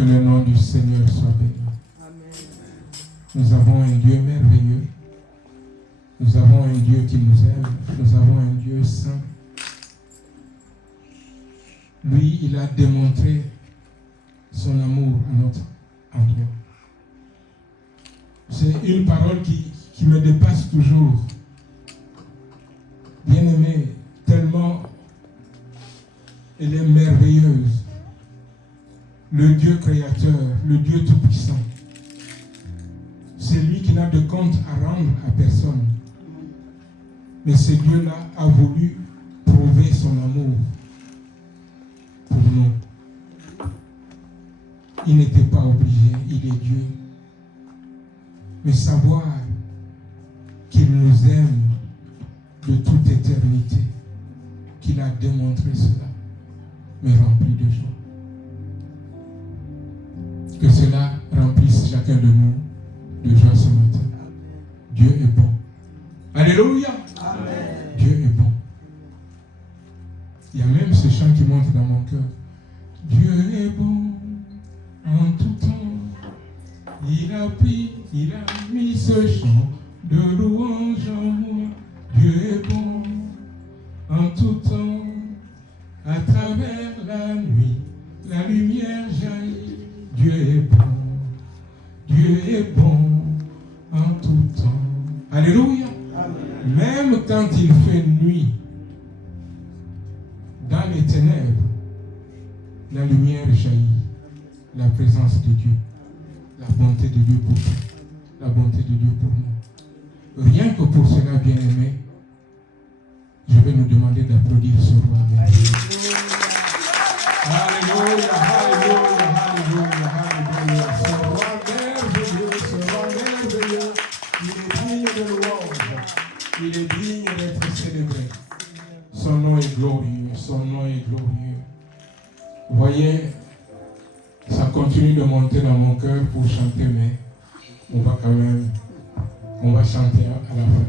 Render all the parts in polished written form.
Que le nom du Seigneur soit béni. Amen. Nous avons un Dieu merveilleux. Nous avons un Dieu qui nous aime. Nous avons un Dieu saint. Lui, il a démontré son amour à notre endroit. C'est une parole qui me dépasse toujours. Bien-aimé, tellement elle est merveilleuse. Le Dieu créateur, le Dieu tout-puissant. C'est lui qui n'a de compte à rendre à personne. Mais ce Dieu-là a voulu prouver son amour pour nous. Il n'était pas obligé, il est Dieu. Mais savoir qu'il nous aime de toute éternité, qu'il a démontré cela, me remplit de joie. Que cela remplisse chacun de nous de joie ce matin. Dieu est bon. Alléluia. Amen. Dieu est bon. Il y a même ce chant qui monte dans mon cœur. Dieu est bon en tout temps. Il a mis ce chant de louange en moi. Dieu est bon en tout temps. À travers la nuit, la lumière jaillit. Dieu est bon. Dieu est bon en tout temps. Alléluia. Amen. Même quand il fait nuit, dans les ténèbres, la lumière jaillit. La présence de Dieu. La bonté de Dieu pour toi. La bonté de Dieu pour nous. Rien que pour cela, bien-aimé, je vais nous demander d'applaudir ce roi. Alléluia, alléluia, alléluia, alléluia. Ce roi merveilleux, ce roi merveilleux, il est digne de louange. Il est digne d'être célébré. Son nom est glorieux, son nom est glorieux. Vous voyez, ça continue de monter dans mon cœur pour chanter, mais on va chanter à la fin.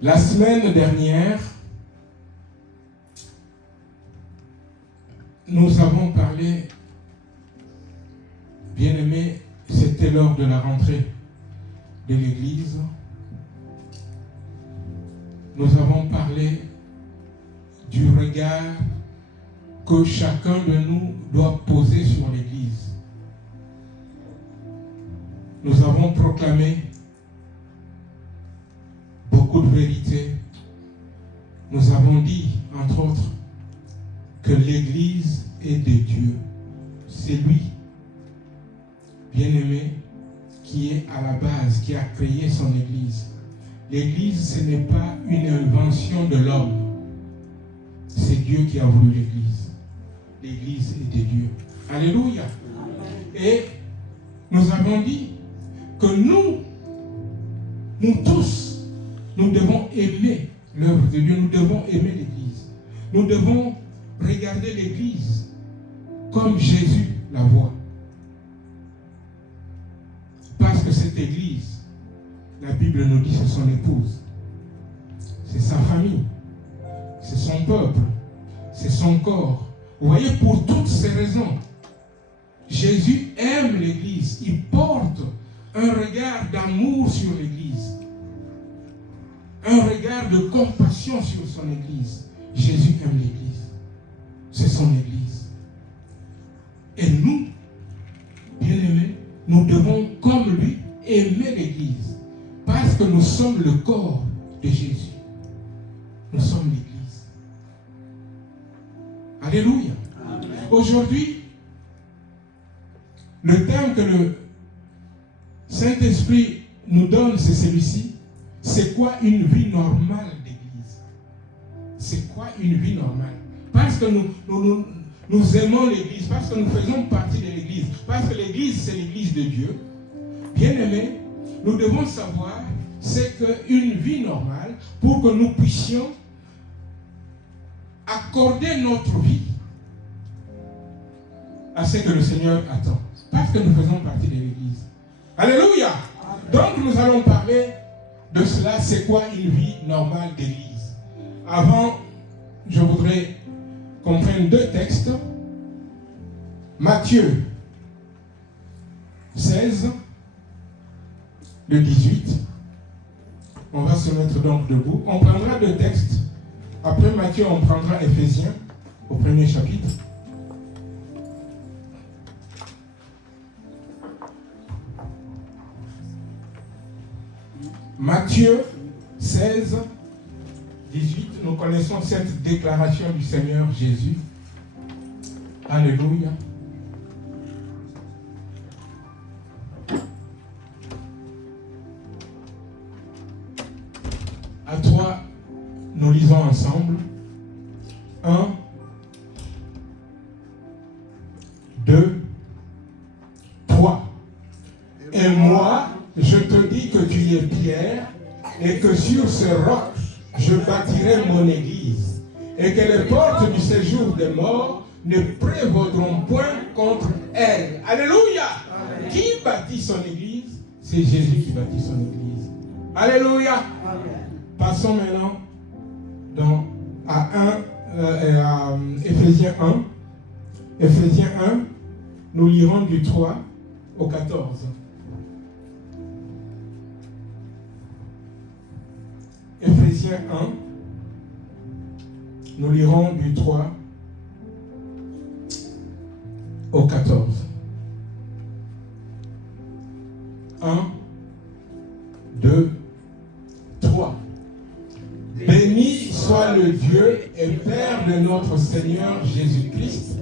La semaine dernière, nous avons parlé, bien-aimés, c'était lors de la rentrée de l'Église. Nous avons parlé du regard que chacun de nous doit poser sur l'Église. Nous avons proclamé beaucoup de vérités. Nous avons dit, entre autres, que l'Église est de Dieu. C'est lui, bien-aimé, qui est à la base, qui a créé son Église. L'Église, ce n'est pas une invention de l'homme. C'est Dieu qui a voulu l'Église. L'Église est de Dieu. Alléluia. Et nous avons dit que nous tous, nous devons aimer l'œuvre de Dieu. Nous devons aimer l'Église. Nous devons regarder l'Église comme Jésus la voit. Parce que cette Église, la Bible nous dit, c'est son épouse. C'est sa famille. C'est son peuple. C'est son corps. Vous voyez, pour toutes ces raisons, Jésus aime l'Église. Il porte un regard d'amour sur l'Église. Un regard de compassion sur son Église. Jésus aime l'Église. C'est son Église. Et nous, bien-aimés, nous devons, comme lui, aimer l'Église. Parce que nous sommes le corps de Jésus. Nous sommes l'Église. Alléluia. Amen. Aujourd'hui, le thème que le Saint-Esprit nous donne, c'est celui-ci. C'est quoi une vie normale d'église? C'est quoi une vie normale? Parce que nous aimons l'église, parce que nous faisons partie de l'église, parce que l'église, c'est l'église de Dieu. Bien-aimés, nous devons savoir c'est qu'une vie normale, pour que nous puissions accorder notre vie à ce que le Seigneur attend. Parce que nous faisons partie de l'église. Alléluia. Donc nous allons parler de cela, c'est quoi une vie normale d'église. Avant, je voudrais qu'on prenne prenne deux textes. Matthieu 16, le 18. On va se mettre donc debout. On prendra deux textes. Après Matthieu, on prendra Éphésiens au premier chapitre. Matthieu 16, 18. Nous connaissons cette déclaration du Seigneur Jésus. Alléluia. À toi, nous lisons ensemble. 1, 2, 3. Et moi, je te dis que tu es Pierre, et que sur ce roc, je bâtirai mon église, et que les portes du séjour des morts ne prévaudront point contre elle. Alléluia. Amen. Qui bâtit son église? C'est Jésus qui bâtit son église. Alléluia. Amen. Passons maintenant à Éphésiens 1. Éphésiens 1, nous lirons du 3 au 14. Éphésiens 1, nous lirons du 3 au 14. 1, 2, 3. Béni soit le Dieu et Père de notre Seigneur Jésus-Christ,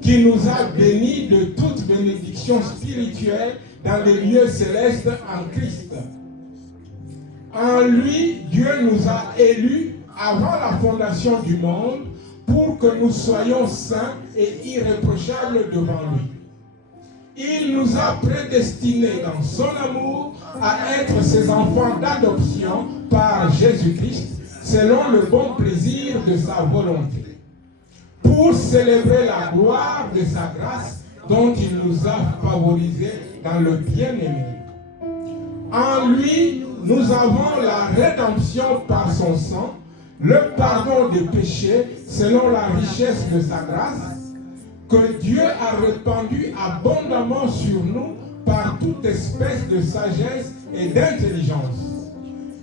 qui nous a bénis de toute bénédiction spirituelle dans les lieux célestes en Christ. En lui, Dieu nous a élus avant la fondation du monde pour que nous soyons saints et irréprochables devant lui. Il nous a prédestinés dans son amour à être ses enfants d'adoption par Jésus-Christ, selon le bon plaisir de sa volonté, pour célébrer la gloire de sa grâce dont il nous a favorisés dans le bien-aimé. En lui, nous avons la rédemption par son sang, le pardon des péchés selon la richesse de sa grâce, que Dieu a répandu abondamment sur nous par toute espèce de sagesse et d'intelligence.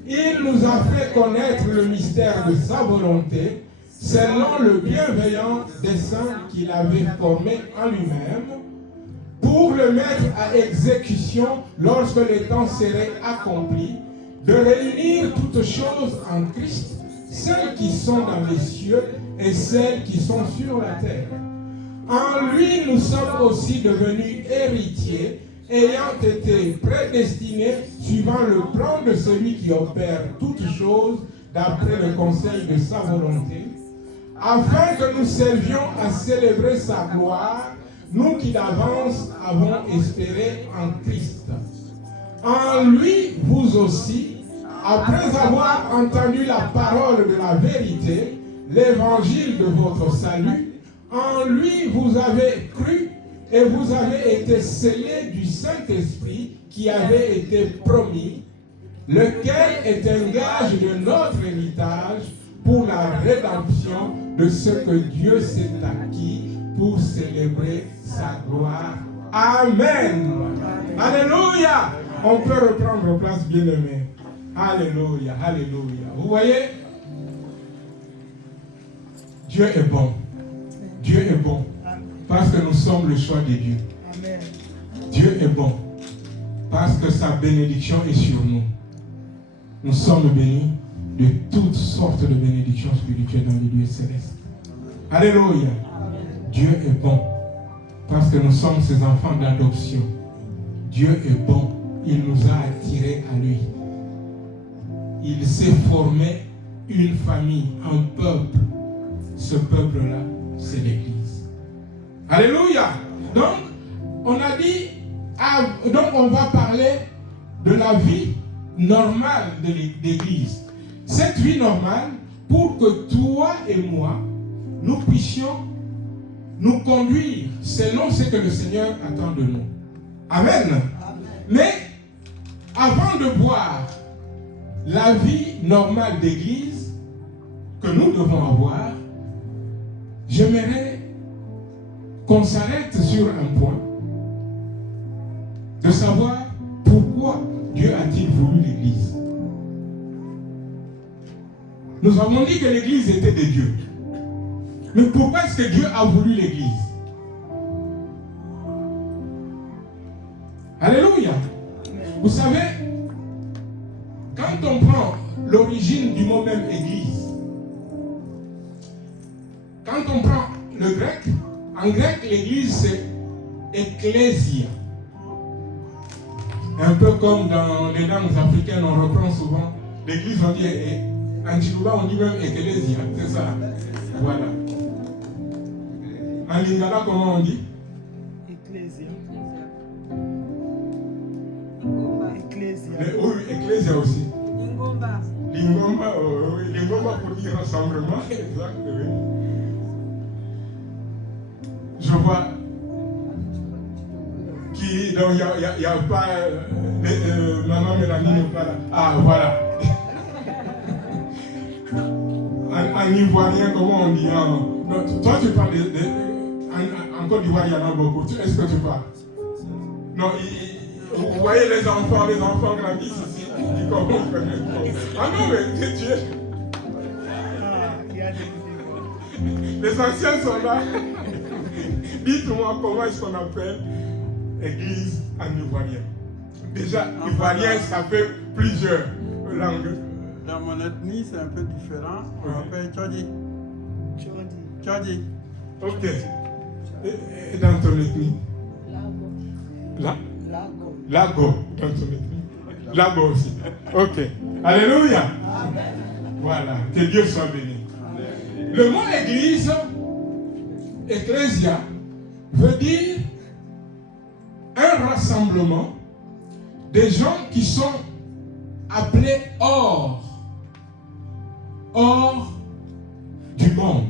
Il nous a fait connaître le mystère de sa volonté, selon le bienveillant dessein qu'il avait formé en lui-même, pour le mettre à exécution lorsque le temps serait accompli, de réunir toutes choses en Christ, celles qui sont dans les cieux et celles qui sont sur la terre. En lui, nous sommes aussi devenus héritiers, ayant été prédestinés suivant le plan de celui qui opère toutes choses d'après le conseil de sa volonté, afin que nous servions à célébrer sa gloire, nous qui d'avance avons espéré en Christ. En lui, vous aussi, après avoir entendu la parole de la vérité, l'évangile de votre salut, en lui vous avez cru et vous avez été scellés du Saint-Esprit qui avait été promis, lequel est un gage de notre héritage pour la rédemption de ce que Dieu s'est acquis pour célébrer sa gloire. Amen. Alléluia. On peut reprendre place, bien-aimés. Alléluia, alléluia. Vous voyez, Dieu est bon. Dieu est bon. Parce que nous sommes le choix de Dieu. Amen. Dieu est bon. Parce que sa bénédiction est sur nous. Nous sommes bénis de toutes sortes de bénédictions spirituelles dans les lieux célestes. Alléluia. Dieu est bon. Parce que nous sommes ses enfants d'adoption. Dieu est bon. Il nous a attirés à lui. Il s'est formé une famille, un peuple. Ce peuple-là, c'est l'Église. Alléluia. Donc, on a dit, donc on va parler de la vie normale de l'Église. Cette vie normale, pour que toi et moi, nous puissions nous conduire selon ce que le Seigneur attend de nous. Amen. Amen. Mais, avant de voir la vie normale d'Église que nous devons avoir, j'aimerais qu'on s'arrête sur un point, de savoir pourquoi Dieu a-t-il voulu l'Église. Nous avons dit que l'Église était de Dieu. Mais pourquoi est-ce que Dieu a voulu l'Église? Alléluia. Vous savez, quand on prend l'origine du mot même Église, quand on prend le grec, en grec, l'Église c'est ecclésia. Un peu comme dans les langues africaines, on reprend souvent l'Église, on dit, en Chiluba, on dit même ecclésia, c'est ça. Voilà. En lingala, comment on dit? Ecclésia. Oui, ecclésia aussi. Lingomba. Lingomba, oui. Lingomba pour dire rassemblement, exact, oui. Je vois qui, donc il n'y a pas, maman Mélanie n'est pas là. Ah, voilà. En ivoirien, comment on dit? Non, toi, tu parles en Côte d'Ivoire, il y en a beaucoup. Est-ce que tu parles? Non, vous voyez les enfants grandissent ici. Ils connaissent. Ah non, mais Dieu. Les anciens sont là. Dites-moi comment est-ce qu'on appelle église en ivoirien. Déjà, ivoirien, ça fait plusieurs langues. Dans mon ethnie, c'est un peu différent. On appelle Tchodi. Tchodi. Ok. Et dans ton ethnie? Lago. Dans ton ethnie? Lago aussi. Ok. Alléluia. Amen. Voilà. Que Dieu soit béni. Amen. Le mot église, ecclésia, veut dire un rassemblement des gens qui sont appelés hors du monde.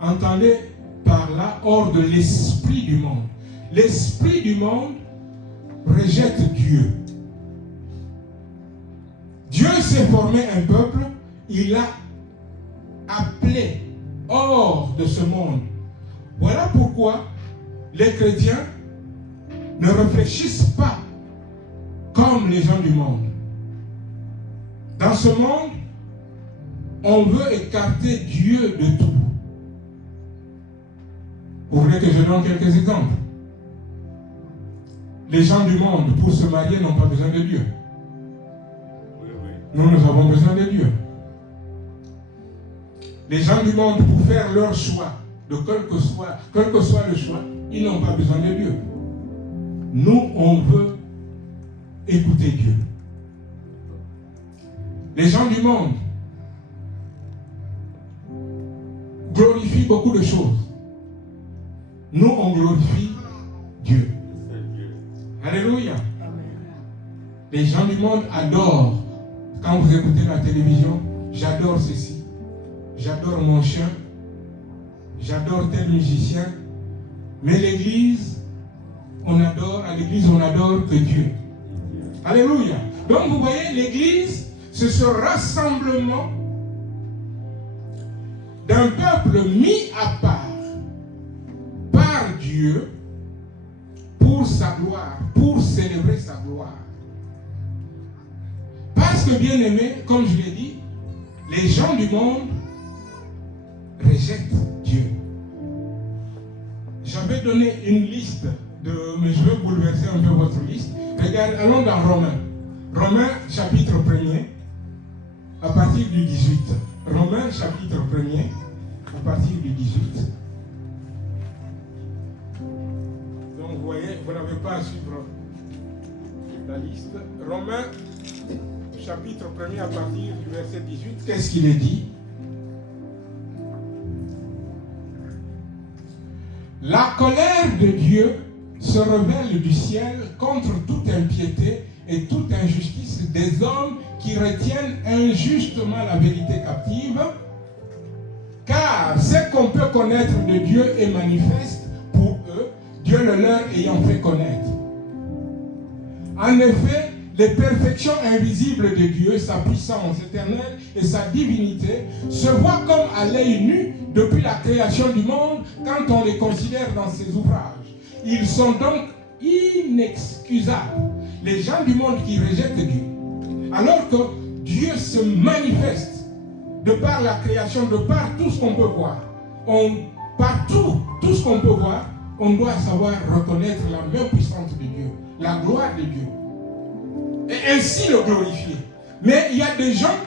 Entendez par là hors de l'esprit du monde. L'esprit du monde rejette Dieu. Dieu s'est formé un peuple, il l'a appelé hors de ce monde. Voilà pourquoi les chrétiens ne réfléchissent pas comme les gens du monde. Dans ce monde, on veut écarter Dieu de tout. Vous voulez que je donne quelques exemples? Les gens du monde, pour se marier, n'ont pas besoin de Dieu. Nous avons besoin de Dieu. Les gens du monde, pour faire leur choix, de quel que soit le choix, ils n'ont pas besoin de Dieu. Nous, on veut écouter Dieu. Les gens du monde glorifient beaucoup de choses. Nous, on glorifie Dieu. Alléluia. Les gens du monde adorent. Quand vous écoutez la télévision, j'adore ceci. J'adore mon chien. J'adore tel musicien. Mais l'église, à l'église, on adore que Dieu. Alléluia. Donc vous voyez, l'église, c'est ce rassemblement d'un peuple mis à part par Dieu pour sa gloire, pour célébrer sa gloire. Parce que, bien aimé, comme je l'ai dit, les gens du monde rejettent Dieu. J'avais donné une liste mais je vais bouleverser un peu votre liste. Regarde, allons dans Romains. Romains chapitre 1er, à partir du 18. Romains chapitre 1er, à partir du 18. Donc vous voyez, vous n'avez pas à suivre la liste. Romains chapitre 1er, à partir du verset 18. Qu'est-ce qu'il est dit? La colère de Dieu se révèle du ciel contre toute impiété et toute injustice des hommes qui retiennent injustement la vérité captive, car ce qu'on peut connaître de Dieu est manifeste pour eux, Dieu le leur ayant fait connaître. En effet, les perfections invisibles de Dieu, sa puissance éternelle et sa divinité, se voient comme à l'œil nu depuis la création du monde quand on les considère dans ses ouvrages. Ils sont donc inexcusables, les gens du monde qui rejettent Dieu. Alors que Dieu se manifeste de par la création, de par tout ce qu'on peut voir. Par tout ce qu'on peut voir, on doit savoir reconnaître la main puissante de Dieu, la gloire de Dieu. Et ainsi le glorifier. Mais il y a des gens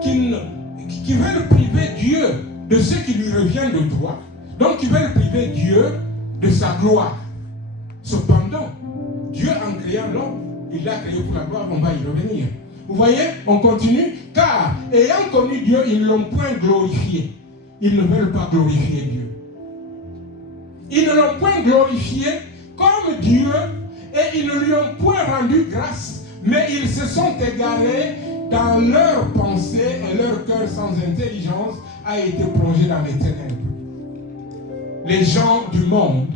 qui veulent priver Dieu de ce qui lui revient de droit. Donc ils veulent priver Dieu de sa gloire. Cependant, Dieu en créant l'homme, il l'a créé pour la gloire, on va y revenir. Vous voyez, on continue. Car, ayant connu Dieu, ils ne l'ont point glorifié. Ils ne veulent pas glorifier Dieu. Ils ne l'ont point glorifié comme Dieu et ils ne lui ont point rendu grâce. Mais ils se sont égarés dans leurs pensées et leur cœur sans intelligence a été plongé dans les ténèbres. Les gens du monde,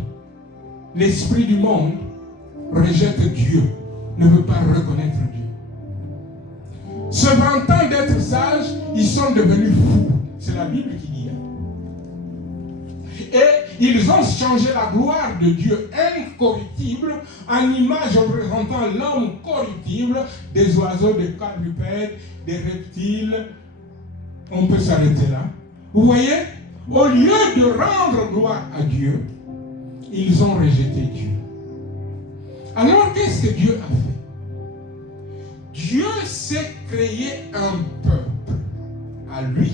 l'esprit du monde, rejette Dieu, ne veut pas reconnaître Dieu. Se vantant d'être sages, ils sont devenus fous. C'est la Bible qui dit. Et ils ont changé la gloire de Dieu incorruptible en image représentant l'homme corruptible, des oiseaux, des quadrupèdes, des reptiles. On peut s'arrêter là. Vous voyez, au lieu de rendre gloire à Dieu, ils ont rejeté Dieu. Alors qu'est-ce que Dieu a fait? Dieu s'est créé un peuple à lui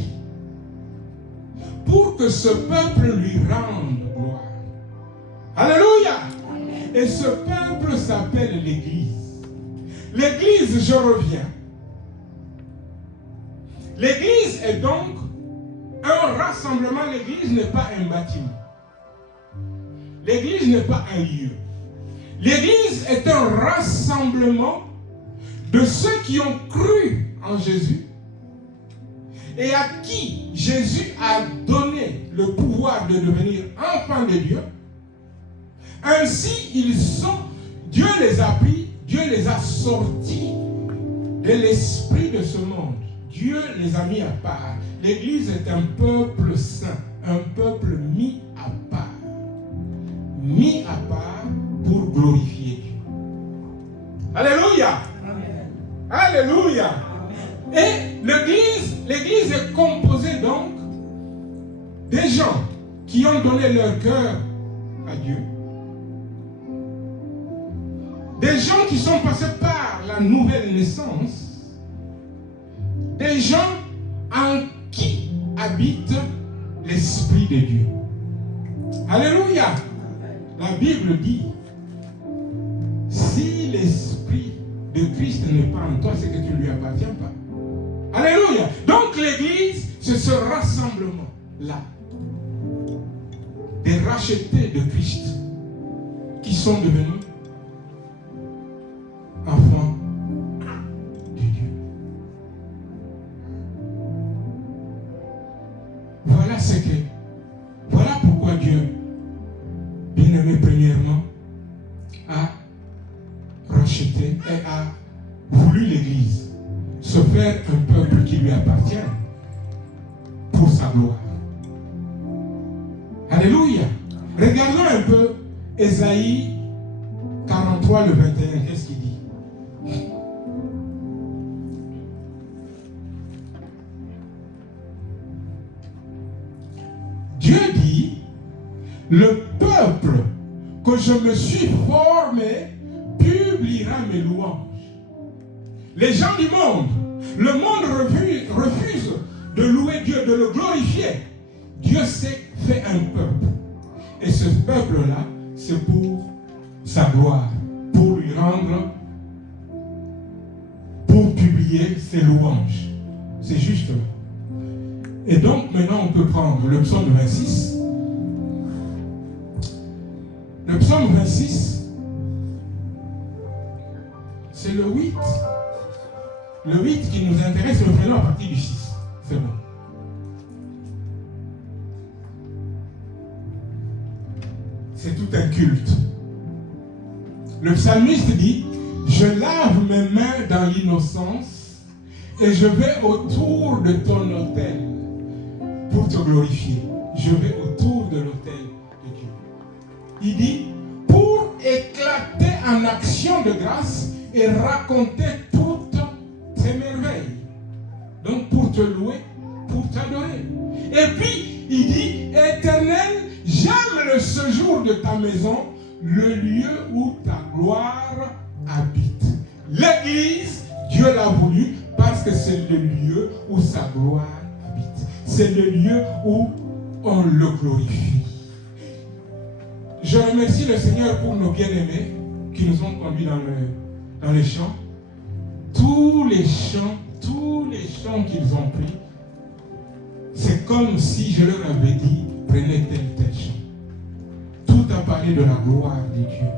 pour que ce peuple lui rende gloire. Alléluia! Et ce peuple s'appelle l'Église. L'Église, je reviens. L'Église est donc un rassemblement. L'Église n'est pas un bâtiment. L'Église n'est pas un lieu. L'Église est un rassemblement de ceux qui ont cru en Jésus et à qui Jésus a donné le pouvoir de devenir enfants de Dieu. Ainsi, Dieu les a pris, Dieu les a sortis de l'esprit de ce monde. Dieu les a mis à part. L'Église est un peuple saint, un peuple mis à part. Mis à part pour glorifier Dieu. Alléluia! Amen. Alléluia! Amen. Et l'Église est composée donc des gens qui ont donné leur cœur à Dieu. Des gens qui sont passés par la nouvelle naissance. Des gens en qui habite l'Esprit de Dieu. Alléluia! La Bible dit, si l'Esprit de Christ n'est pas en toi, c'est que tu ne lui appartiens pas. Alléluia! Donc l'Église, c'est ce rassemblement-là. Des rachetés de Christ qui sont devenus enfants de Dieu. Voilà pourquoi Dieu, bien-aimé, premièrement, a racheté et a voulu l'Église se faire un peuple qui lui appartient pour sa gloire. Alléluia. Regardons un peu Ésaïe 43, le 21. Qu'est-ce qu'il dit? Dieu dit, le peuple que je me suis formé publiera mes louanges. Les gens du monde, le monde refuse de louer Dieu, de le glorifier. Dieu s'est fait un peuple. Et ce peuple-là, c'est pour sa gloire, pour lui rendre, pour publier ses louanges. C'est juste là. Et donc maintenant on peut prendre le psaume 26. Le psaume 26, c'est le 8. Le 8 qui nous intéresse, le prenons à partir du 6. C'est bon. C'est tout un culte. Le psalmiste dit, Je lave mes mains dans l'innocence et je vais autour de ton autel pour te glorifier. Je vais autour de l'autel de Dieu. Il dit, pour éclater en action de grâce et raconter toutes tes merveilles. Donc pour te louer, pour t'adorer. Et puis, il dit, Éternel, j'aime le séjour de ta maison, le lieu où ta gloire habite. L'église, Dieu l'a voulu parce que c'est le lieu où sa gloire habite. C'est le lieu où on le glorifie. Je remercie le Seigneur pour nos bien-aimés qui nous ont conduits dans les champs. Tous les chants qu'ils ont pris, c'est comme si je leur avais dit, prenez tel chant. Tout a parlé de la gloire de Dieu.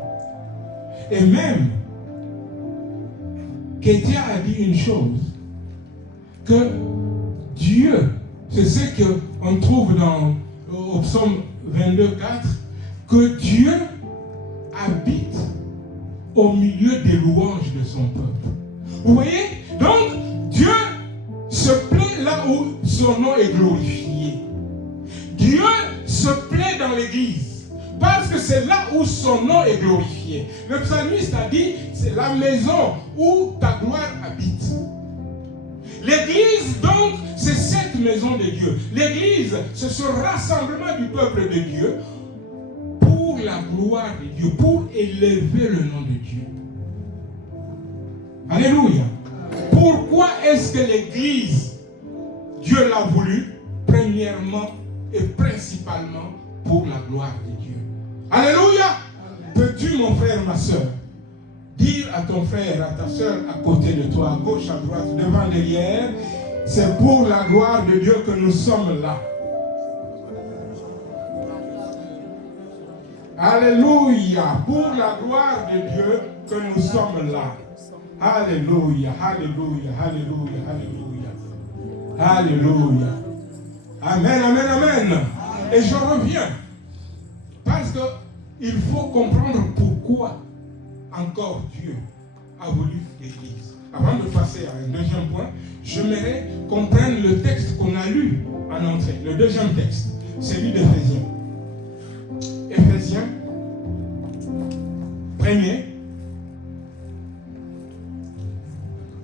Et même, Kétia a dit une chose, que Dieu, c'est ce qu'on trouve au psaume 22, 4, que Dieu habite au milieu des louanges de son peuple. Vous voyez? Donc, Dieu se plaît là où son nom est glorifié. Dieu se plaît dans l'église parce que c'est là où son nom est glorifié. Le psalmiste a dit, c'est la maison où ta gloire habite. L'église, donc, c'est cette maison de Dieu. L'église, c'est ce rassemblement du peuple de Dieu pour la gloire de Dieu, pour élever le nom de Dieu. Alléluia. Pourquoi est-ce que l'église, Dieu l'a voulu, premièrement et principalement pour la gloire de Dieu. Alléluia. Peux-tu, mon frère, ma soeur, dire à ton frère, à ta soeur à côté de toi, à gauche, à droite, devant, derrière, c'est pour la gloire de Dieu que nous sommes là. Alléluia. Pour la gloire de Dieu que nous sommes là. Alléluia, alléluia, alléluia, alléluia. Alléluia. Amen, amen, amen. Et je reviens. Parce qu'il faut comprendre pourquoi encore Dieu a voulu l'Église. Avant de passer à un deuxième point, j'aimerais qu'on prenne le texte qu'on a lu en entrée. Le deuxième texte, celui d'Éphésiens. Éphésiens, premier.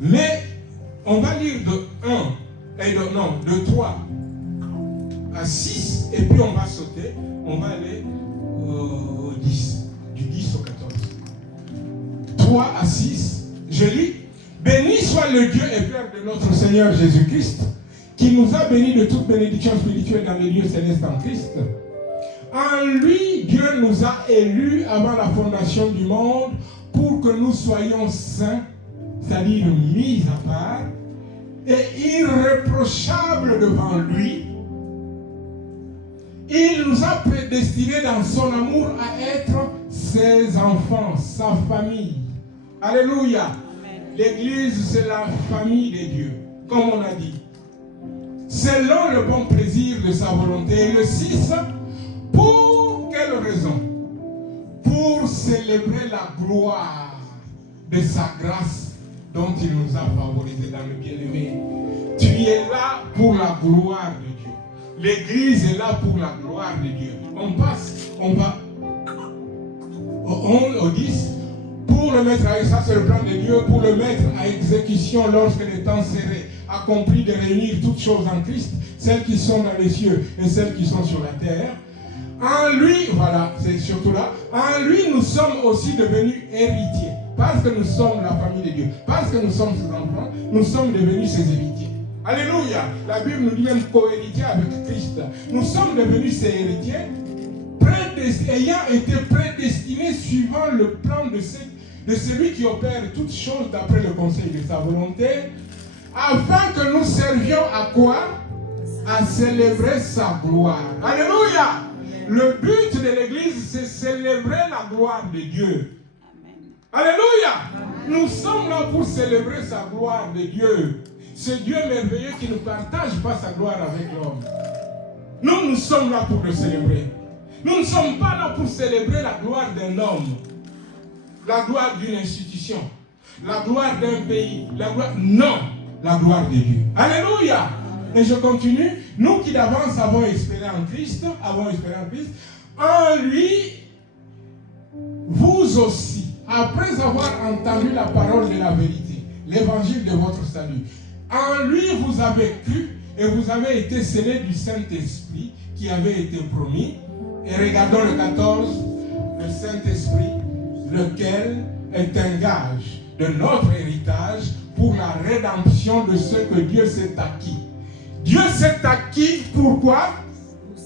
Mais on va lire de 3 à 6, et puis on va sauter, on va aller au 10, du 10 au 14. 3 à 6, je lis, béni soit le Dieu et Père de notre Seigneur Jésus-Christ, qui nous a bénis de toute bénédiction spirituelle dans les lieux célestes en Christ. En lui, Dieu nous a élus avant la fondation du monde pour que nous soyons saints, c'est-à-dire mis à part, et irréprochables devant lui. Il nous a prédestinés dans son amour à être ses enfants, sa famille. Alléluia. Amen. L'église, c'est la famille de Dieu, comme on a dit. Selon le bon plaisir de sa volonté. Et le 6, pour quelle raison? Pour célébrer la gloire de sa grâce dont il nous a favorisés dans le bien-aimé. Tu es là pour la gloire de Dieu. L'église est là pour la gloire de Dieu. On va au 10, pour le mettre à ça c'est le plan de Dieu, pour le mettre à exécution lorsque le temps serait accompli de réunir toutes choses en Christ, celles qui sont dans les cieux et celles qui sont sur la terre. En lui, voilà, c'est surtout là, en lui nous sommes aussi devenus héritiers. Parce que nous sommes la famille de Dieu, parce que nous sommes ses enfants, nous sommes devenus ses héritiers. Alléluia. La Bible nous dit même co-héritiers avec Christ. Nous sommes devenus ses héritiers, ayant été prédestinés suivant le plan de celui qui opère toutes choses d'après le conseil de sa volonté, afin que nous servions à quoi? À célébrer sa gloire. Alléluia. Le but de l'église, c'est célébrer la gloire de Dieu. Alléluia. Nous sommes là pour célébrer sa gloire de Dieu. Ce Dieu merveilleux qui ne partage pas sa gloire avec l'homme. Nous sommes là pour le célébrer. Nous ne sommes pas là pour célébrer la gloire d'un homme, la gloire d'une institution. la gloire d'un pays, la gloire... Non, la gloire de Dieu. Alléluia. Et je continue. Nous qui d'avance avons espéré en Christ, en lui, vous aussi, après avoir entendu la parole de la vérité, l'évangile de votre salut, en lui vous avez cru et vous avez été scellés du Saint-Esprit qui avait été promis. Et regardons le 14, le Saint-Esprit, lequel est un gage de notre héritage pour la rédemption de ce que Dieu s'est acquis. Dieu s'est acquis pourquoi?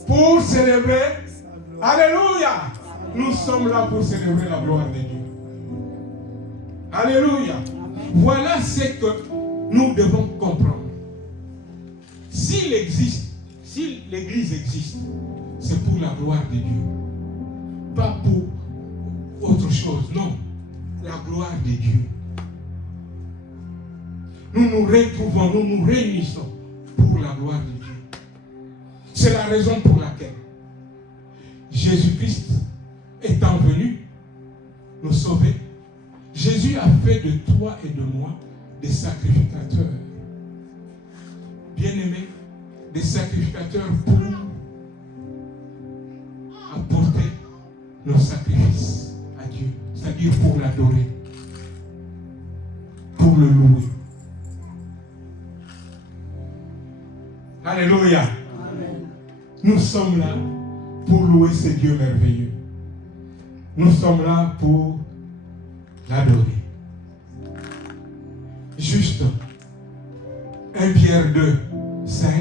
Pour célébrer. Alléluia. Nous sommes là pour célébrer la gloire de Dieu. Alléluia. Voilà ce que nous devons comprendre. S'il existe, si l'Église existe, c'est pour la gloire de Dieu. Pas pour autre chose, non. La gloire de Dieu. Nous nous retrouvons, nous nous réunissons pour la gloire de Dieu. C'est la raison pour laquelle Jésus-Christ étant venu nous sauver, Jésus a fait de toi et de moi des sacrificateurs. Bien-aimés, des sacrificateurs pour apporter nos sacrifices à Dieu, c'est-à-dire pour l'adorer, pour le louer. Alléluia. Amen. Nous sommes là pour louer ce Dieu merveilleux. Nous sommes là pour l'adorer. Juste 1 Pierre 2, 5,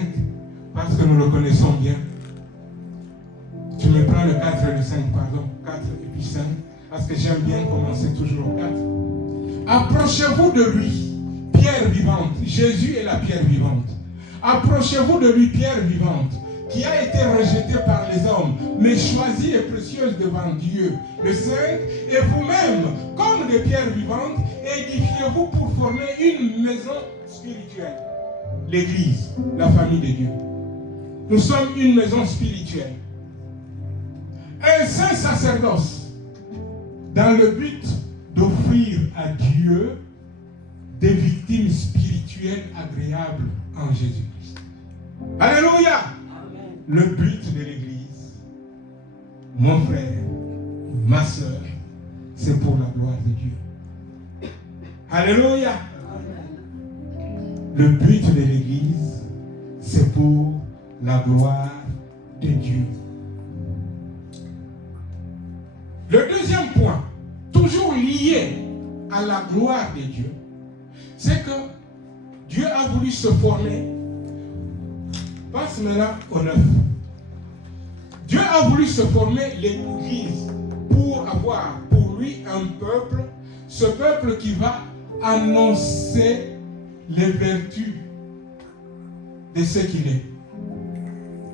parce que nous le connaissons bien. Tu me prends le 4 et le 5, pardon. 4 et puis 5, parce que j'aime bien commencer toujours au 4. Approchez-vous de lui, pierre vivante. Jésus est la pierre vivante. Approchez-vous de lui, pierre vivante, qui a été rejetée par les hommes, mais choisie et précieuse devant Dieu. Le 5, et vous-même, comme des pierres vivantes, édifiez-vous pour former une maison spirituelle. L'Église, la famille de Dieu. Nous sommes une maison spirituelle. Un saint sacerdoce, dans le but d'offrir à Dieu des victimes spirituelles agréables en Jésus-Christ. Alléluia. Amen. Le but de l'Église, mon frère, ma soeur, c'est pour la gloire de Dieu. Alléluia. Amen. Le but de l'Église, c'est pour la gloire de Dieu. Le deuxième point, toujours lié à la gloire de Dieu, c'est que Dieu a voulu se former. Passe-moi là au 9. Dieu a voulu se former l'Église pour avoir pour lui un peuple, ce peuple qui va annoncer les vertus de ce qu'il est.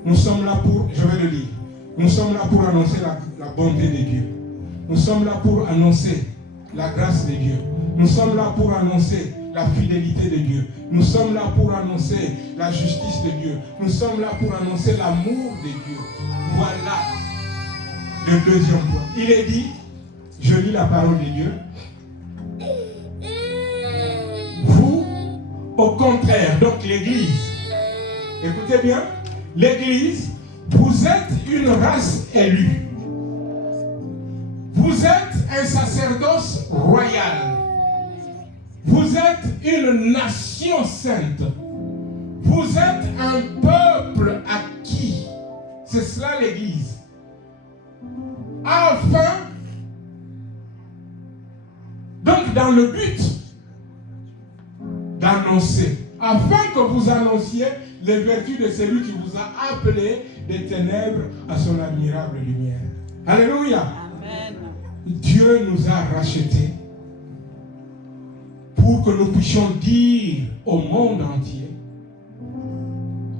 Nous sommes là pour, je vais le lire, nous sommes là pour annoncer la bonté de Dieu. Nous sommes là pour annoncer la grâce de Dieu. Nous sommes là pour annoncer la fidélité de Dieu. Nous sommes là pour annoncer la justice de Dieu. Nous sommes là pour annoncer l'amour de Dieu. Voilà le deuxième point. Il est dit, je lis la parole de Dieu. Vous, au contraire, donc l'Église, écoutez bien, l'Église, vous êtes une race élue. Vous êtes un sacerdoce royal. Vous êtes une nation sainte. Vous êtes un peuple acquis. C'est cela l'Église. Afin, donc dans le but d'annoncer, afin que vous annonciez les vertus de celui qui vous a appelé des ténèbres à son admirable lumière. Alléluia. Amen. Dieu nous a rachetés pour que nous puissions dire au monde entier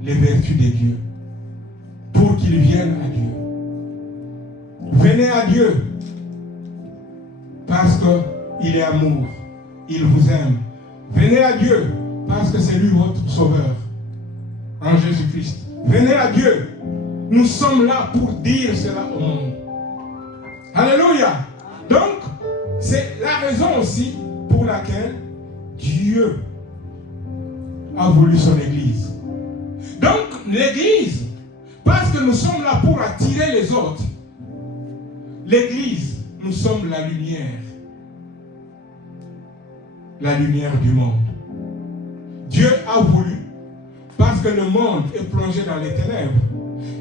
les vertus de Dieu, pour qu'ils viennent à Dieu. Venez à Dieu parce qu'il est amour, il vous aime. Venez à Dieu parce que c'est lui votre sauveur en Jésus-Christ. Venez à Dieu. Nous sommes là pour dire cela au monde. Alléluia. Donc, c'est la raison aussi pour laquelle Dieu a voulu son Église. Donc, l'Église, parce que nous sommes là pour attirer les autres, l'Église, nous sommes la lumière du monde. Dieu a voulu, parce que le monde est plongé dans les ténèbres,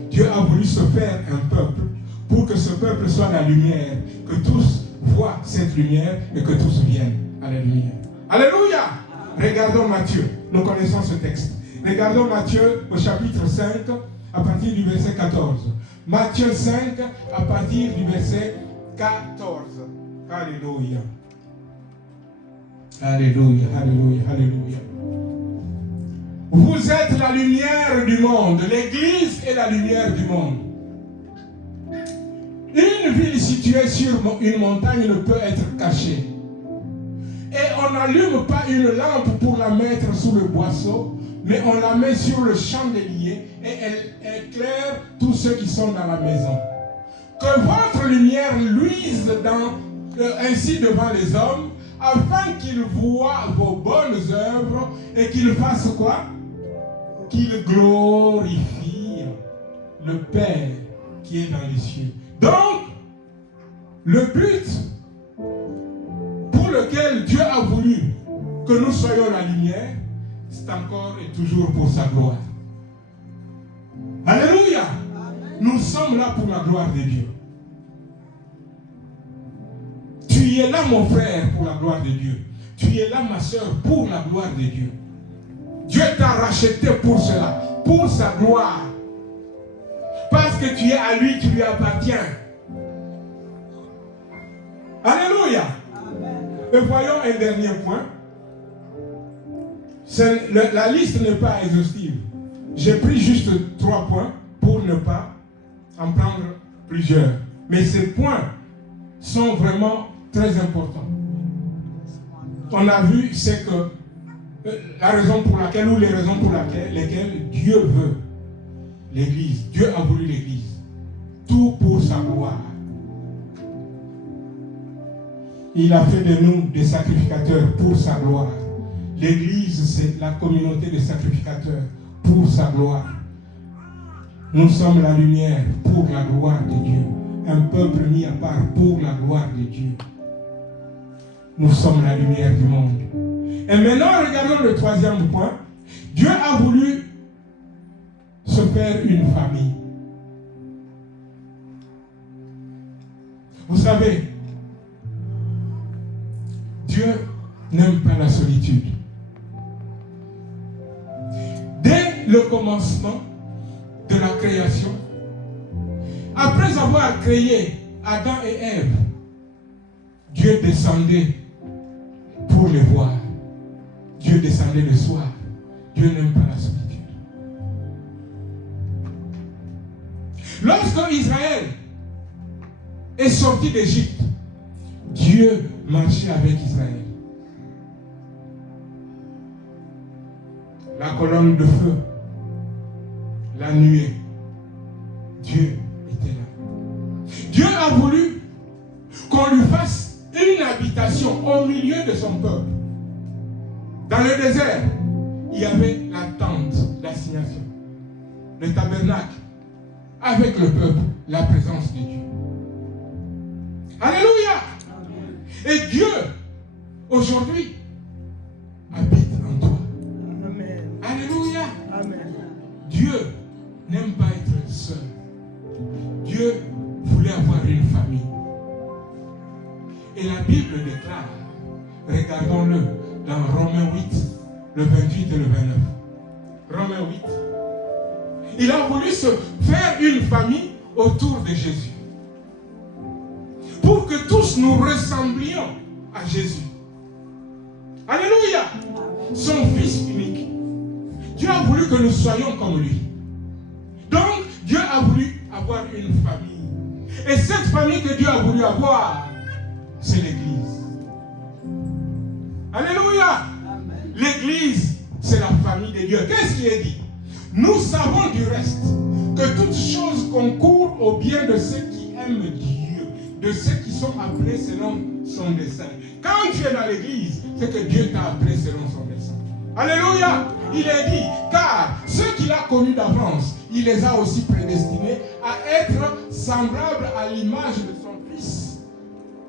Dieu a voulu se faire un peuple pour que ce peuple soit la lumière, que tous voient cette lumière et que tous viennent à la lumière. Alléluia! Regardons Matthieu, nous connaissons ce texte. Regardons Matthieu au chapitre 5 à partir du verset 14. Matthieu 5 à partir du verset 14. Alléluia. Alléluia, alléluia, alléluia. Vous êtes la lumière du monde. L'Église est la lumière du monde. Une ville située sur une montagne ne peut être cachée. Et on n'allume pas une lampe pour la mettre sous le boisseau, mais on la met sur le chandelier et elle éclaire tous ceux qui sont dans la maison. Que votre lumière luise ainsi devant les hommes, afin qu'ils voient vos bonnes œuvres et qu'ils fassent quoi? Qu'ils glorifient le Père qui est dans les cieux. Donc, le but pour lequel Dieu a voulu que nous soyons la lumière, c'est encore et toujours pour sa gloire. Alléluia! Nous sommes là pour la gloire de Dieu. Tu es là, mon frère, pour la gloire de Dieu. Tu es là, ma soeur, pour la gloire de Dieu. Dieu t'a racheté pour cela, pour sa gloire. Parce que tu es à lui, tu lui appartiens. Alléluia. Et voyons un dernier point. La liste n'est pas exhaustive. J'ai pris juste 3 points pour ne pas en prendre plusieurs. Mais ces points sont vraiment très importants. On a vu, c'est que la raison pour laquelle, ou les raisons pour lesquelles Dieu veut l'Église. Dieu a voulu l'Église. Tout pour sa gloire. Il a fait de nous des sacrificateurs pour sa gloire. L'Église, c'est la communauté des sacrificateurs pour sa gloire. Nous sommes la lumière pour la gloire de Dieu. Un peuple mis à part pour la gloire de Dieu. Nous sommes la lumière du monde. Et maintenant, regardons le 3e point. Dieu a voulu se faire une famille. Vous savez, Dieu n'aime pas la solitude. Dès le commencement de la création, après avoir créé Adam et Ève, Dieu descendait pour les voir. Dieu descendait le soir. Dieu n'aime pas la solitude. Lorsque Israël est sorti d'Égypte, Dieu marchait avec Israël. La colonne de feu, la nuée, Dieu était là. Dieu a voulu qu'on lui fasse une habitation au milieu de son peuple. Dans le désert, il y avait la tente d'assignation, le tabernacle, avec le peuple, la présence de Dieu. Alléluia! Et Dieu, aujourd'hui, habite en toi. Amen. Alléluia! Amen. Dieu n'aime pas être seul. Dieu voulait avoir une famille. Et la Bible déclare, regardons-le dans Romains 8, le 28 et le 29. Romains 8. Il a voulu se faire une famille autour de Jésus. Pour que tous nous ressemblions à Jésus. Alléluia! Son Fils unique. Dieu a voulu que nous soyons comme lui. Donc, Dieu a voulu avoir une famille. Et cette famille que Dieu a voulu avoir, c'est l'Église. Alléluia! L'Église, c'est la famille de Dieu. Qu'est-ce qui est dit? Nous savons du reste que toutes choses concourent au bien de ceux qui aiment Dieu, de ceux qui sont appelés selon son dessein. Quand tu es dans l'église, c'est que Dieu t'a appelé selon son dessein. Alléluia! Il est dit, car ceux qu'il a connus d'avance, il les a aussi prédestinés à être semblables à l'image de son Fils.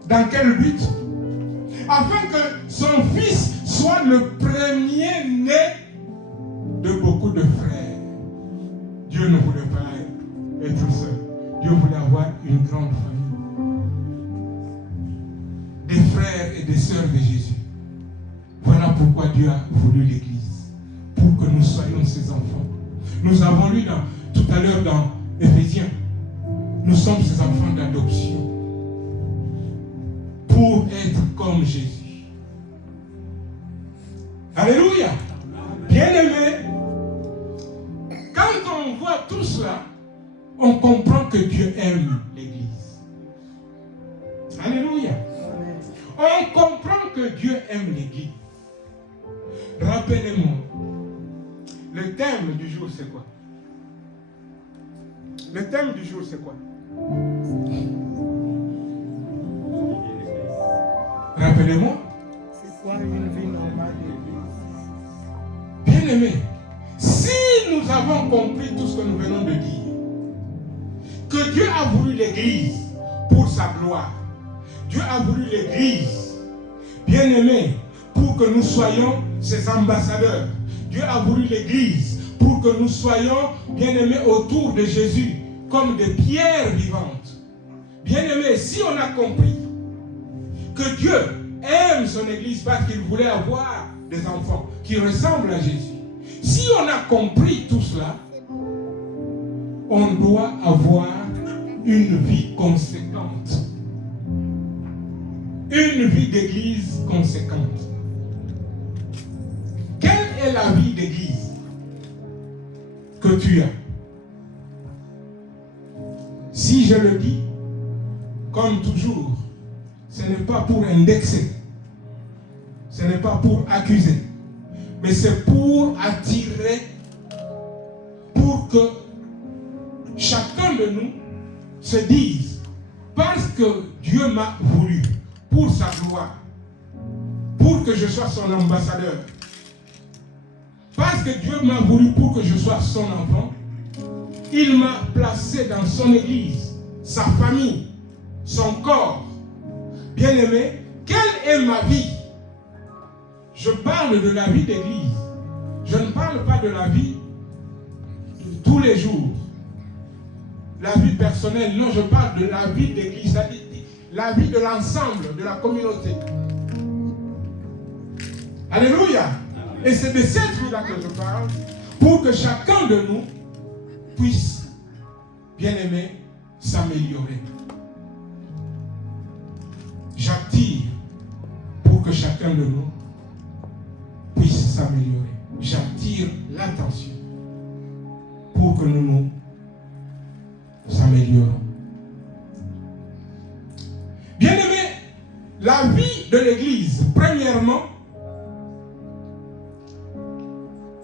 Dans quel but? Afin que son Fils soit le premier-né de beaucoup de frères. Dieu ne voulait pas être seul. Dieu voulait avoir une grande famille. Des frères et des sœurs de Jésus. Voilà pourquoi Dieu a voulu l'Église. Pour que nous soyons ses enfants. Nous avons lu tout à l'heure dans Éphésiens. Nous sommes ses enfants d'adoption. Pour être comme Jésus. Alléluia. Bien-aimés, quand on voit tout cela, on comprend que Dieu aime l'Église. Alléluia. On comprend que Dieu aime l'Église. Rappelez-moi, le thème du jour c'est quoi? Le thème du jour c'est quoi? Rappelez-moi. C'est quoi une vie normale d'église? Bien-aimés, si nous avons compris tout ce que nous venons de dire, que Dieu a voulu l'Église pour sa gloire, Dieu a voulu l'Église, bien-aimés, pour que nous soyons ses ambassadeurs. Dieu a voulu l'Église pour que nous soyons, bien-aimés, autour de Jésus, comme des pierres vivantes. Bien-aimés, si on a compris que Dieu aime son Église parce qu'il voulait avoir des enfants qui ressemblent à Jésus, si on a compris tout cela, on doit avoir une vie conséquente. Une vie d'église conséquente. Quelle est la vie d'église que tu as? Si je le dis, comme toujours, ce n'est pas pour indexer, ce n'est pas pour accuser, mais c'est pour attirer, pour que chacun de nous se dise, parce que Dieu m'a voulu pour sa gloire, pour que je sois son ambassadeur, parce que Dieu m'a voulu pour que je sois son enfant, il m'a placé dans son église, sa famille, son corps. Bien-aimé, quelle est ma vie? Je parle de la vie d'église. Je ne parle pas de la vie de tous les jours. La vie personnelle, non, je parle de la vie d'église, c'est-à-dire la vie de l'ensemble de la communauté. Alléluia. Et c'est de cette vie-là que je parle, pour que chacun de nous puisse, bien aimé, s'améliorer. J'attire pour que chacun de nous puisse s'améliorer. J'attire l'attention pour que nous s'améliorons. Bien-aimé, la vie de l'Église, premièrement,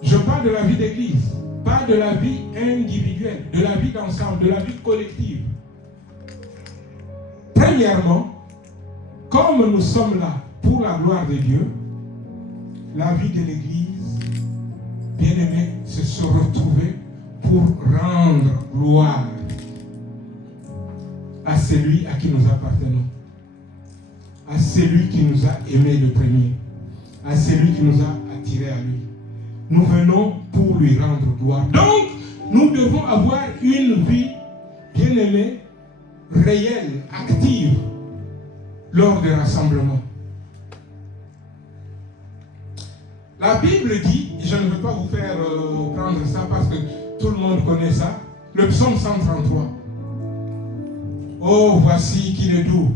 je parle de la vie d'église, pas de la vie individuelle, de la vie d'ensemble, de la vie collective. Premièrement, comme nous sommes là pour la gloire de Dieu, la vie de l'église, bien aimé, c'est se retrouver pour rendre gloire à celui à qui nous appartenons, à celui qui nous a aimés le premier, à celui qui nous a attirés à lui. Nous venons pour lui rendre gloire. Donc, nous devons avoir une vie, bien aimée, réelle, active, lors des rassemblements. La Bible dit, je ne veux pas vous faire prendre ça parce que tout le monde connaît ça, le psaume 133. Oh, voici qu'il est doux,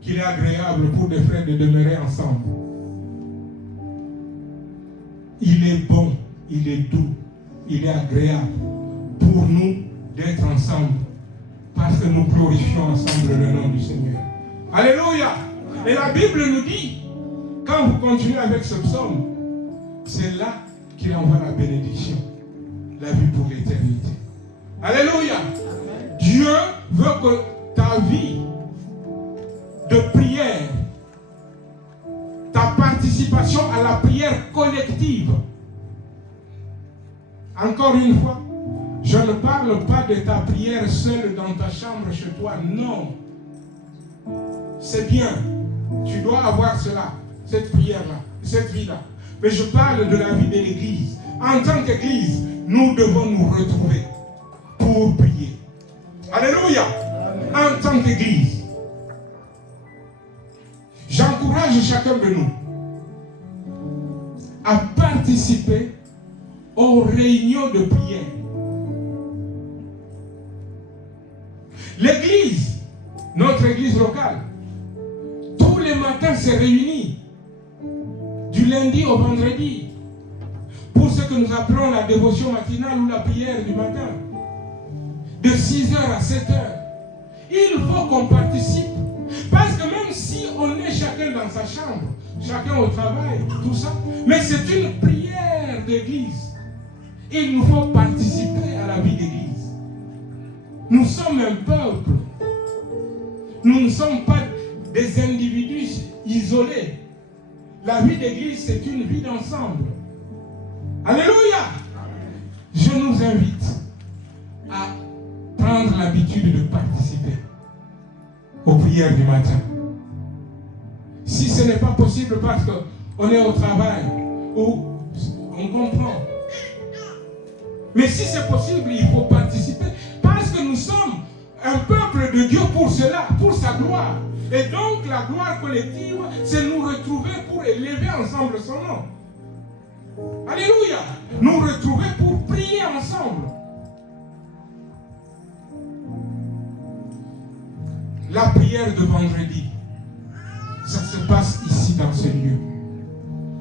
qu'il est agréable pour des frères de demeurer ensemble. Il est bon, il est doux, il est agréable pour nous d'être ensemble parce que nous glorifions ensemble le nom du Seigneur. Alléluia! Et la Bible nous dit, quand vous continuez avec ce psaume, c'est là qu'il envoie la bénédiction, la vie pour l'éternité. Alléluia! Dieu veut que ta vie attention à la prière collective. Encore une fois, je ne parle pas de ta prière seule dans ta chambre chez toi. Non. C'est bien. Tu dois avoir cela, cette prière-là, cette vie-là. Mais je parle de la vie de l'Église. En tant qu'Église, nous devons nous retrouver pour prier. Alléluia. En tant qu'Église. J'encourage chacun de nous à participer aux réunions de prière. L'église, notre église locale, tous les matins se réunit, du lundi au vendredi, pour ce que nous appelons la dévotion matinale ou la prière du matin, de 6h à 7h. Il faut qu'on participe, parce que même si on est chacun dans sa chambre, chacun au travail, tout ça, mais c'est une prière d'église. Il nous faut participer à la vie d'église. Nous sommes un peuple. Nous ne sommes pas des individus isolés. La vie d'église, c'est une vie d'ensemble. Alléluia! Je nous invite à prendre l'habitude de participer aux prières du matin. Si ce n'est pas possible parce qu'on est au travail ou on comprend. Mais si c'est possible, il faut participer parce que nous sommes un peuple de Dieu pour cela, pour sa gloire. Et donc la gloire collective, c'est nous retrouver pour élever ensemble son nom. Alléluia! Nous retrouver pour prier ensemble. La prière de vendredi, ça se passe ici dans ce lieu,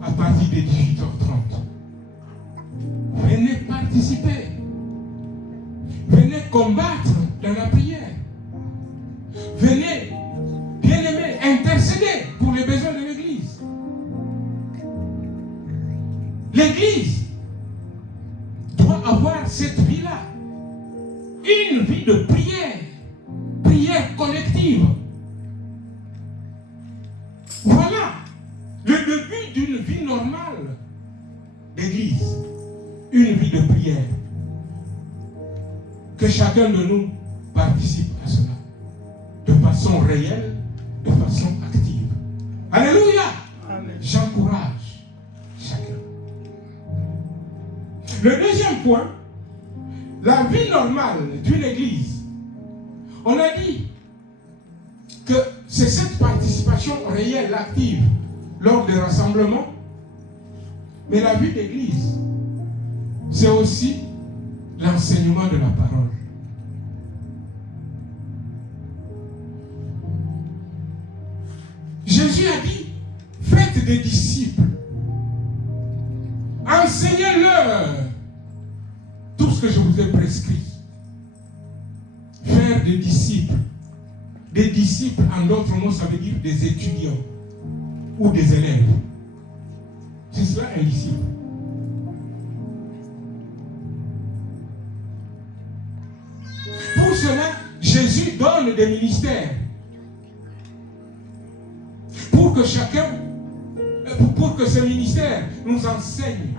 à partir de 18h30. Venez participer. Venez combattre dans la prière. Venez, bien-aimés, intercéder pour les besoins de l'Église. L'Église doit avoir cette vie-là. Une vie de prière. Prière collective. Voilà le début d'une vie normale d'Église. Une vie de prière. Que chacun de nous participe à cela. De façon réelle, de façon active. Alléluia! Amen. J'encourage chacun. Le deuxième point, la vie normale d'une église. On a dit que c'est cette participation réelle, active, lors des rassemblements. Mais la vie d'église, c'est aussi l'enseignement de la parole. Jésus a dit, faites des disciples. Enseignez-leur tout ce que je vous ai prescrit. Faire des disciples. Des disciples, en d'autres mots, ça veut dire des étudiants ou des élèves. C'est cela un disciple. Pour cela, Jésus donne des ministères. Pour que chacun, pour que ce ministère nous enseigne.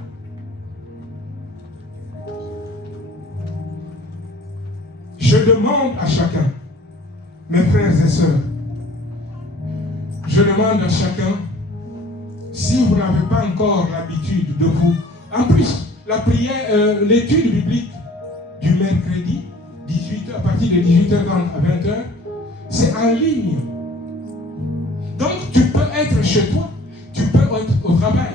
Je demande à chacun, mes frères et sœurs, je demande à chacun, si vous n'avez pas encore l'habitude de vous, en plus, la prière, l'étude biblique du mercredi, 18h, à partir de 18h30 à 20h, c'est en ligne. Donc tu peux être chez toi, tu peux être au travail.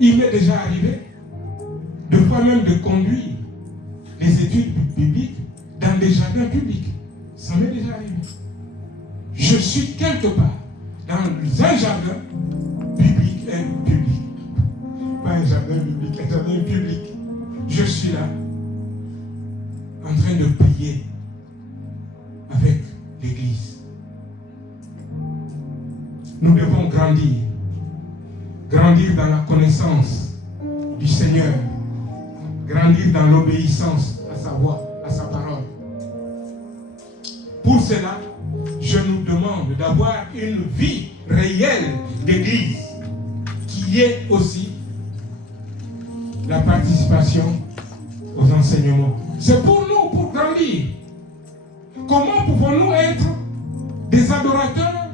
Il m'est déjà arrivé, de fois même de conduire les études bibliques dans des jardins publics. Ça m'est déjà arrivé. Je suis quelque part dans un jardin biblique et public. Pas un jardin biblique, un jardin public. Je suis là, en train de prier avec l'Église. Nous devons grandir. Grandir dans la connaissance du Seigneur. Grandir dans l'obéissance à sa voix, à sa parole. Pour cela, je nous demande d'avoir une vie réelle d'église, qui est aussi la participation aux enseignements. C'est pour nous, pour grandir. Comment pouvons-nous être des adorateurs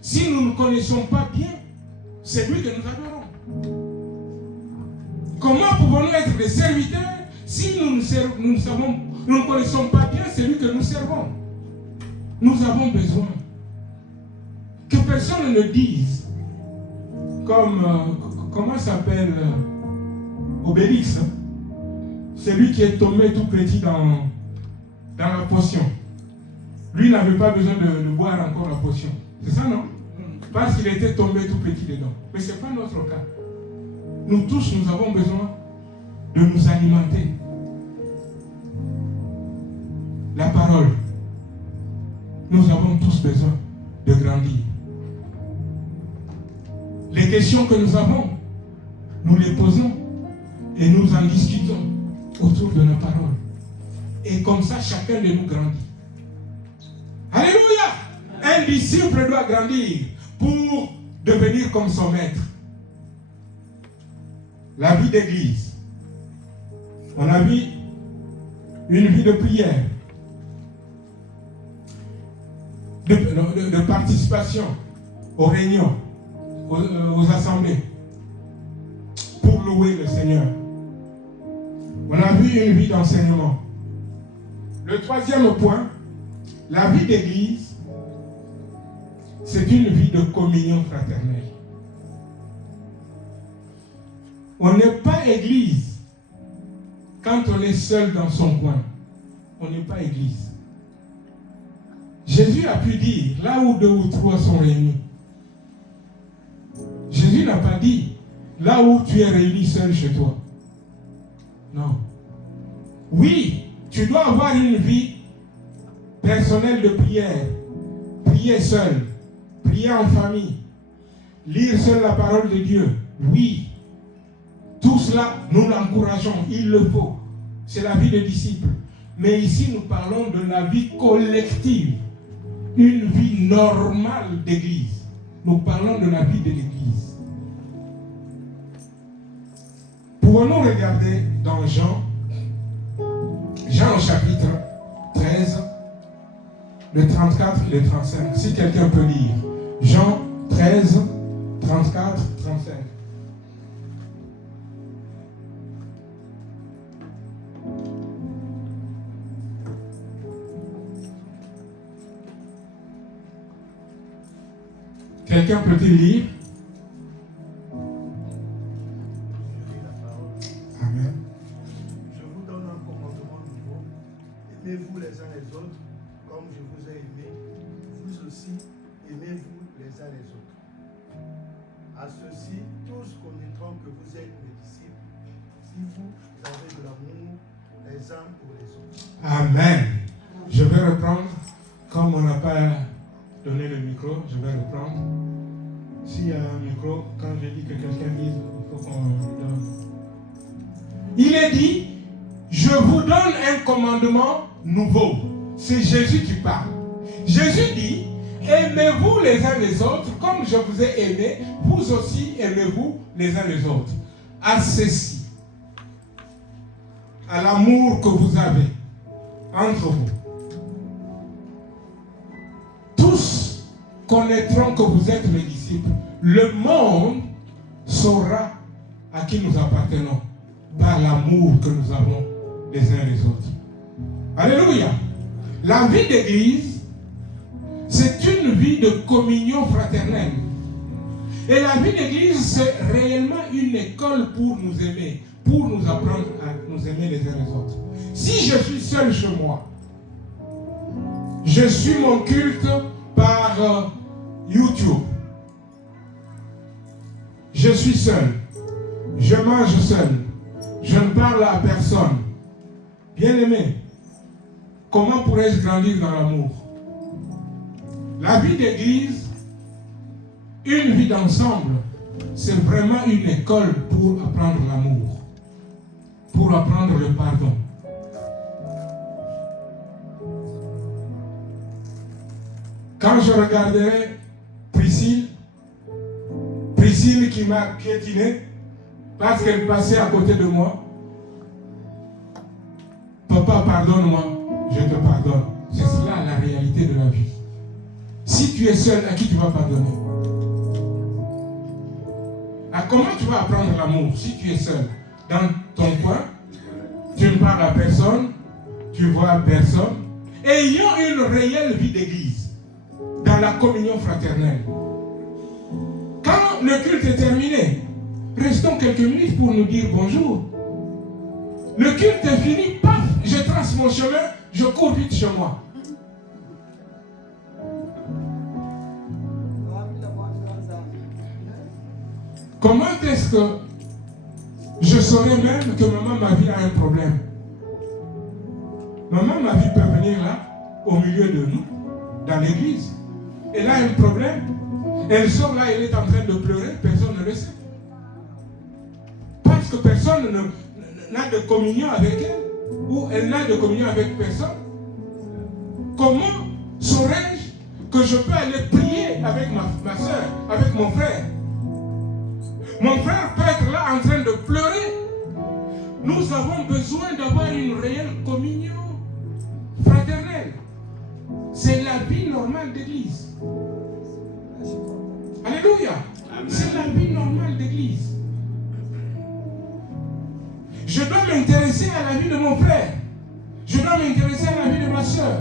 si nous ne connaissons pas bien celui que nous adorons? Comment pouvons-nous être des serviteurs si nous ne connaissons pas bien celui que nous servons? Nous avons besoin que personne ne dise, comme, comment s'appelle Obélix, hein? Celui qui est tombé tout petit dans la potion. Lui n'avait pas besoin de boire encore la potion. C'est ça, non? Parce qu'il était tombé tout petit dedans. Mais ce n'est pas notre cas. Nous tous, nous avons besoin de nous alimenter. La parole. Nous avons tous besoin de grandir. Les questions que nous avons, nous les posons et nous en discutons autour de la parole. Et comme ça, chacun de nous grandit. Alléluia! Un disciple doit grandir pour devenir comme son maître. La vie d'église. On a vu une vie de prière, de participation aux réunions, aux assemblées, pour louer le Seigneur. On a vu une vie d'enseignement. Le troisième point, la vie d'église, c'est une vie de communion fraternelle. On n'est pas église quand on est seul dans son coin. On n'est pas église. Jésus a pu dire, là où 2 ou 3 sont réunis. Jésus n'a pas dit, là où tu es réuni seul chez toi. Non. Oui, tu dois avoir une vie personnelle de prière. Prier seul. Prier en famille. Lire seul la parole de Dieu. Oui. Tout cela, nous l'encourageons. Il le faut. C'est la vie de disciple. Mais ici, nous parlons de la vie collective. Une vie normale d'église. Nous parlons de la vie de l'église. Pouvons-nous regarder dans Jean au chapitre 13, le 34 et le 35. Si quelqu'un peut lire. Jean 13, 34, 35. Quelqu'un peut-il lire? Amen. Je vous donne un commandement nouveau. Aimez-vous les uns les autres comme je vous ai aimé. Vous aussi, aimez-vous les uns les autres. À ceci, tous connaîtront que vous êtes mes disciples si vous avez de l'amour les uns pour les autres. Amen. Je vais reprendre. Comme on n'a pas donné le micro, je vais reprendre. S'il y a un micro, quand je dis que quelqu'un dise, il faut qu'on le donne. Il est dit, je vous donne un commandement nouveau. C'est Jésus qui parle. Jésus dit, aimez-vous les uns les autres, comme je vous ai aimé, vous aussi aimez-vous les uns les autres. À ceci, à l'amour que vous avez entre vous. Tous connaîtront que vous êtes mes disciples. Le monde saura à qui nous appartenons par l'amour que nous avons les uns les autres. Alléluia. La vie d'église, c'est une vie de communion fraternelle. Et la vie d'église, c'est réellement une école pour nous aimer, pour nous apprendre à nous aimer les uns les autres. Si je suis seul chez moi, je suis mon culte par YouTube. Je suis seul. Je mange seul. Je ne parle à personne. Bien-aimé, comment pourrais-je grandir dans l'amour? La vie d'église, une vie d'ensemble, c'est vraiment une école pour apprendre l'amour, pour apprendre le pardon. Quand je regarderai Priscille, qui m'a piétiné parce qu'elle passait à côté de moi. Papa, pardonne-moi, je te pardonne. C'est cela la réalité de la vie. Si tu es seul, à qui tu vas pardonner? Comment tu vas apprendre l'amour si tu es seul? Dans ton coin, tu ne parles à personne, tu vois personne. Ayons une réelle vie d'église, dans la communion fraternelle. Quand le culte est terminé, restons quelques minutes pour nous dire bonjour. Le culte est fini, paf, je trace mon chemin, je cours vite chez moi. Comment est-ce que je saurais même que maman, ma vie a un problème? Maman, ma vie peut venir là, au milieu de nous, dans l'église. Elle a un problème. Elle sort là, elle est en train de pleurer, personne ne le sait. Parce que personne n'a de communion avec elle, ou elle n'a de communion avec personne. Comment saurais-je que je peux aller prier avec ma soeur, avec mon frère? Mon frère peut être là en train de pleurer. Nous avons besoin d'avoir une réelle communion fraternelle. C'est la vie normale d'église. Alléluia. C'est la vie normale d'église. Je dois m'intéresser à la vie de mon frère. Je dois m'intéresser à la vie de ma soeur.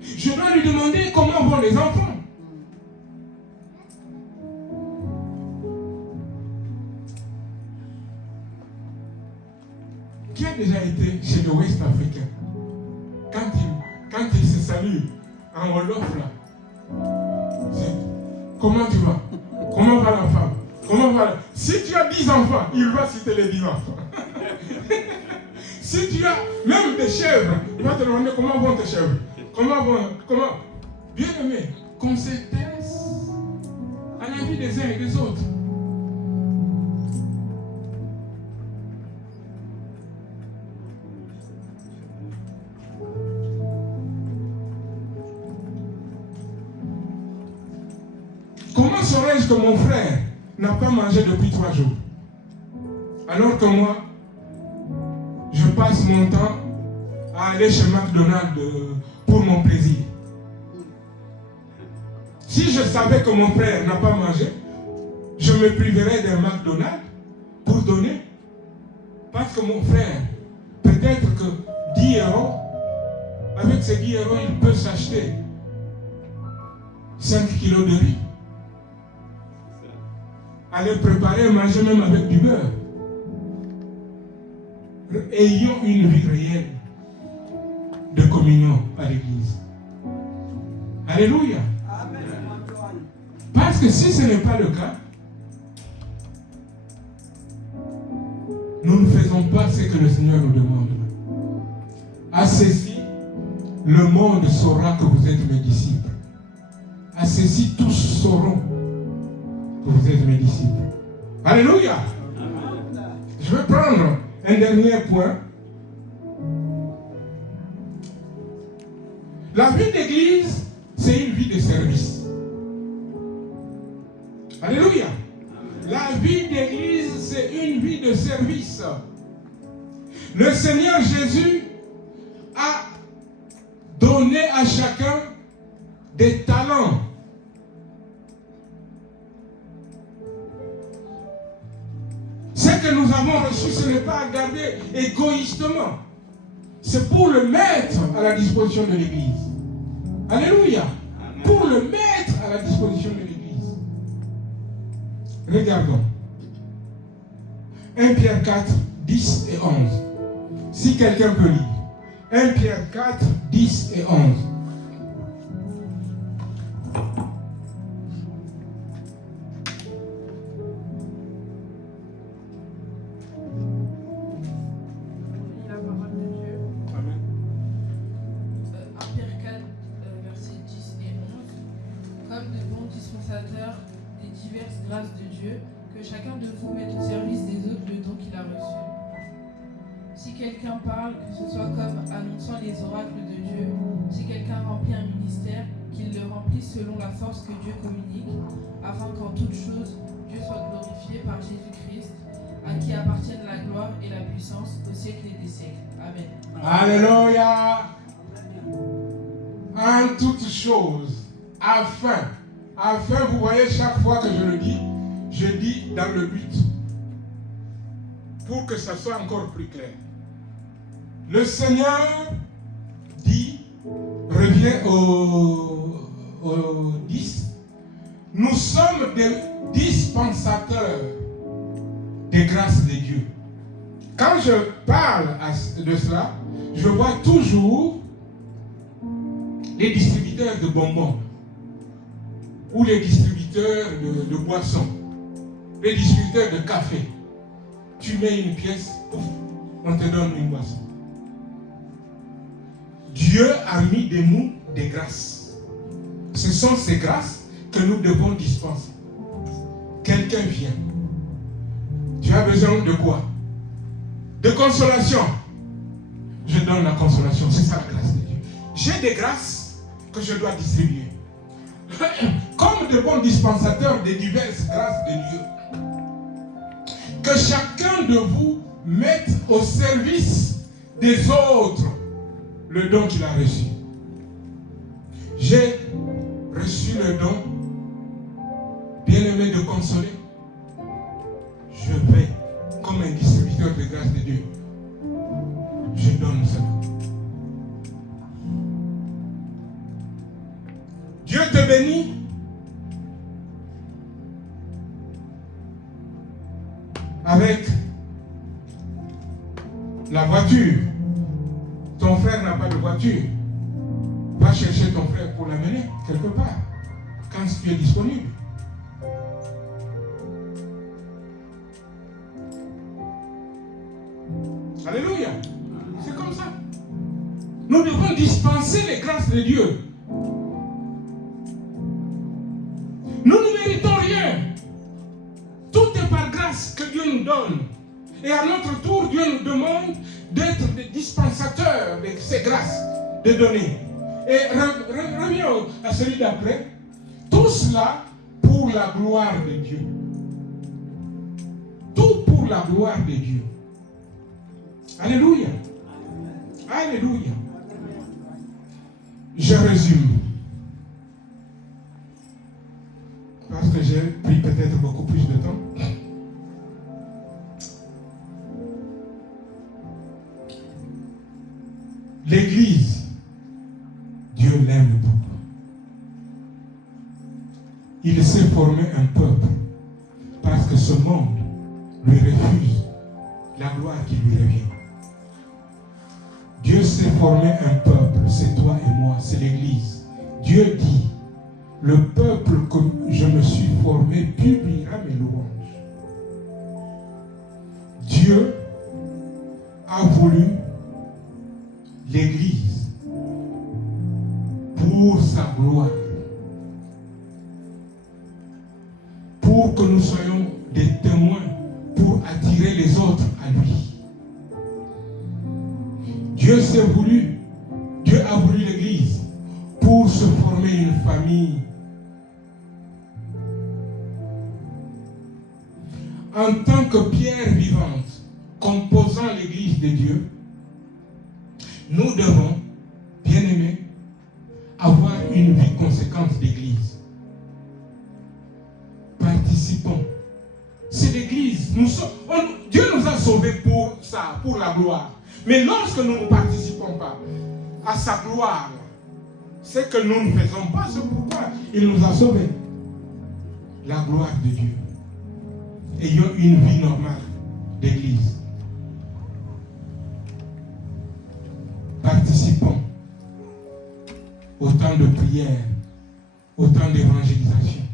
Je dois lui demander comment vont les enfants. Qui a déjà été chez le Ouest africain? Quand il se salue en Wolof là, comment tu vas? Comment va la femme? Comment va la... Si tu as 10 enfants, il va citer les 10 enfants. Si tu as même des chèvres, il va te demander comment vont tes chèvres. Comment? Bien aimé, qu'on s'intéresse à la vie des uns et des autres. Comment saurais-je que mon frère n'a pas mangé depuis 3 jours? Alors que moi, je passe mon temps à aller chez McDonald's pour mon plaisir. Si je savais que mon frère n'a pas mangé, je me priverais d'un McDonald's pour donner. Parce que mon frère, peut-être que 10 euros, avec ces 10 euros, il peut s'acheter 5 kilos de riz. Aller préparer, manger même avec du beurre. Ayons une vie réelle de communion à l'église. Alléluia. Amen. Parce que si ce n'est pas le cas, nous ne faisons pas ce que le Seigneur nous demande. À ceci, le monde saura que vous êtes mes disciples. À ceci, tous sauront que vous êtes mes disciples. Alléluia. Amen. Je vais prendre un dernier point. La vie d'église, c'est une vie de service. Alléluia. Amen. La vie d'église, c'est une vie de service. Le Seigneur Jésus a donné à chacun des talents. Ce que nous avons reçu, ce n'est pas à garder égoïstement. C'est pour le mettre à la disposition de l'Église. Alléluia. Amen. Pour le mettre à la disposition de l'Église. Regardons. 1 Pierre 4, 10 et 11. Si quelqu'un peut lire. 1 Pierre 4, 10 et 11. Des diverses grâces de Dieu, que chacun de vous mette au service des autres le don qu'il a reçu. Si quelqu'un parle, que ce soit comme annonçant les oracles de Dieu. Si quelqu'un remplit un ministère, qu'il le remplisse selon la force que Dieu communique, afin qu'en toute chose, Dieu soit glorifié par Jésus-Christ, à qui appartiennent la gloire et la puissance au siècle et des siècles. Amen. Alléluia. En toutes choses, afin, vous voyez, chaque fois que je dis dans le but, pour que ça soit encore plus clair. Le Seigneur dit, revient au 10, nous sommes des dispensateurs des grâces de Dieu. Quand je parle de cela, je vois toujours les distributeurs de bonbons ou les distributeurs de boissons, les distributeurs de café. Tu mets une pièce, ouf, on te donne une boisson. Dieu a mis de nous des grâces. Ce sont ces grâces que nous devons dispenser. Quelqu'un vient. Tu as besoin de quoi? De consolation. Je donne la consolation. C'est ça la grâce de Dieu. J'ai des grâces que je dois distribuer. Comme de bons dispensateurs des diverses grâces de Dieu. Que chacun de vous mette au service des autres le don qu'il a reçu. J'ai reçu le don, bien-aimé, de consoler. Je vais, comme un distributeur de grâce de Dieu, je donne cela. Dieu te bénit. Avec la voiture. Ton frère n'a pas de voiture. Va chercher ton frère pour l'amener quelque part. Quand tu es disponible. Alléluia. C'est comme ça. Nous devons dispenser les grâces de Dieu. Nous ne méritons rien. Tout est par grâce que Dieu nous donne. Et à notre tour, Dieu nous demande d'être des dispensateurs de ces grâces, de donner. Et reviens à celui d'après. Tout cela pour la gloire de Dieu. Tout pour la gloire de Dieu. Alléluia. Alléluia. Je résume. Parce que j'ai pris peut-être beaucoup plus de temps. L'Église, Dieu l'aime beaucoup. Il s'est formé un peuple parce que ce monde lui refuse la gloire qui lui revient. Dieu s'est formé un peuple, c'est toi et moi, c'est l'Église. Dieu dit, le peuple que je me suis formé publiera mes louanges. Dieu a voulu l'Église pour sa gloire, pour que nous soyons des témoins, pour attirer les autres à lui. Dieu a voulu l'Église pour se former une famille. En tant que pierre vivante, composant l'Église de Dieu, nous devons, bien-aimés, avoir une vie conséquente d'Église. Participons. C'est l'Église. Dieu nous a sauvés pour ça, pour la gloire. Mais lorsque nous ne participons pas à sa gloire, c'est que nous ne faisons pas ce pourquoi il nous a sauvés. La gloire de Dieu. Ayons une vie normale d'Église. Participons au temps de prière, au temps d'évangélisation.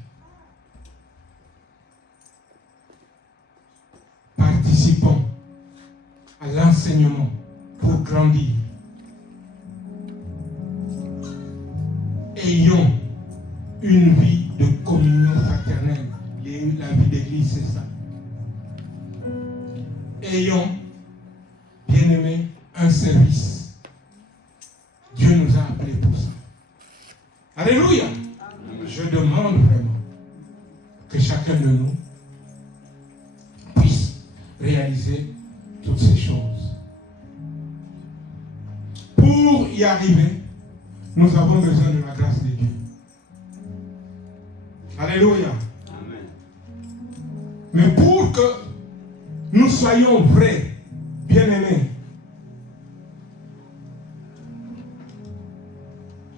Participons à l'enseignement pour grandir. Ayons une vie de communion fraternelle. La vie d'église, c'est ça. Ayons, bien-aimés, service. Dieu nous a appelés pour ça. Alléluia. Je demande vraiment que chacun de nous puisse réaliser toutes ces choses. Pour y arriver, nous avons besoin de la grâce de Dieu. Alléluia. Amen. Mais pour que nous soyons vrais, bien-aimés,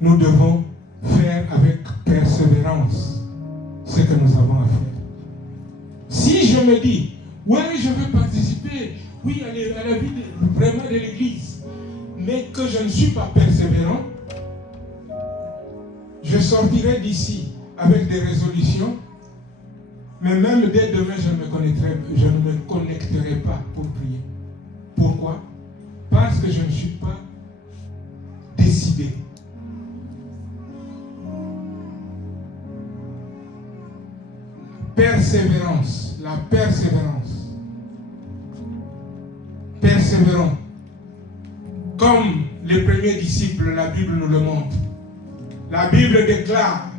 nous devons faire avec persévérance ce que nous avons à faire. Si je me dis, oui, je veux participer, oui, à la vie vraiment de l'Église, mais que je ne suis pas persévérant, je sortirai d'ici avec des résolutions, mais même dès demain, je ne me connecterai pas pour prier. Pourquoi? Parce que je ne suis pas décidé. Persévérance, la persévérance. Persévérons. Comme les premiers disciples, la Bible nous le montre. La Bible déclare,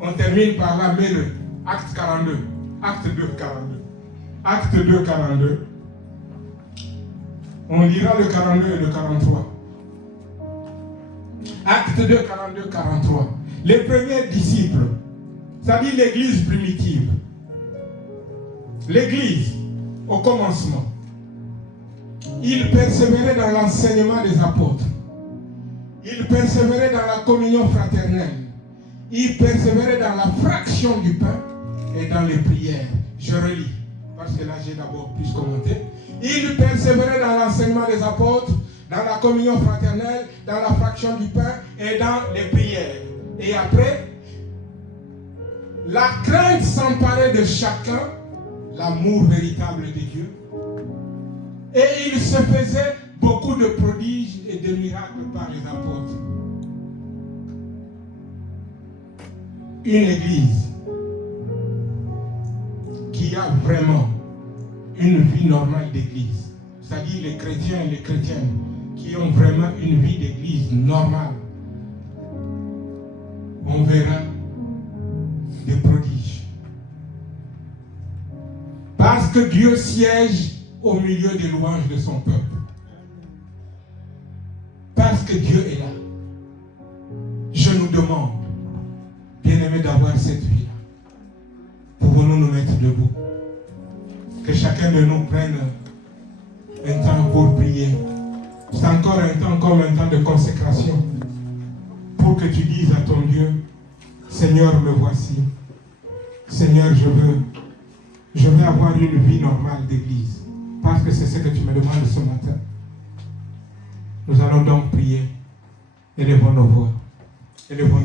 on termine par là, mais le Acte 42, Acte 2, 42. Acte 2, 42. On lira le 42 et le 43. Acte 2, 42, 43. Les premiers disciples, c'est-à-dire l'église primitive. L'église, au commencement, ils persévéraient dans l'enseignement des apôtres. Ils persévéraient dans la communion fraternelle. Ils persévéraient dans la fraction du pain et dans les prières. Je relis, parce que là j'ai d'abord plus commenté. Ils persévéraient dans l'enseignement des apôtres, dans la communion fraternelle, dans la fraction du pain et dans les prières. Et après, la crainte s'emparait de chacun, l'amour véritable de Dieu. Et il se faisait beaucoup de prodiges et de miracles par les apôtres. Une église qui a vraiment une vie normale d'église, c'est-à-dire les chrétiens et les chrétiennes qui ont vraiment une vie d'église normale, on verra des prodiges. Parce que Dieu siège au milieu des louanges de son peuple. Parce que Dieu est là. Je nous demande, bien-aimés, d'avoir cette vie-là. Pouvons-nous nous mettre debout? Que chacun de nous prenne un temps pour prier. C'est encore un temps comme un temps de consécration. Pour que tu dises à ton Dieu, Seigneur, me voici. Seigneur, je veux avoir une vie normale d'église. Parce que c'est ce que tu me demandes ce matin. Nous allons donc prier. Élevons nos voix. Élevons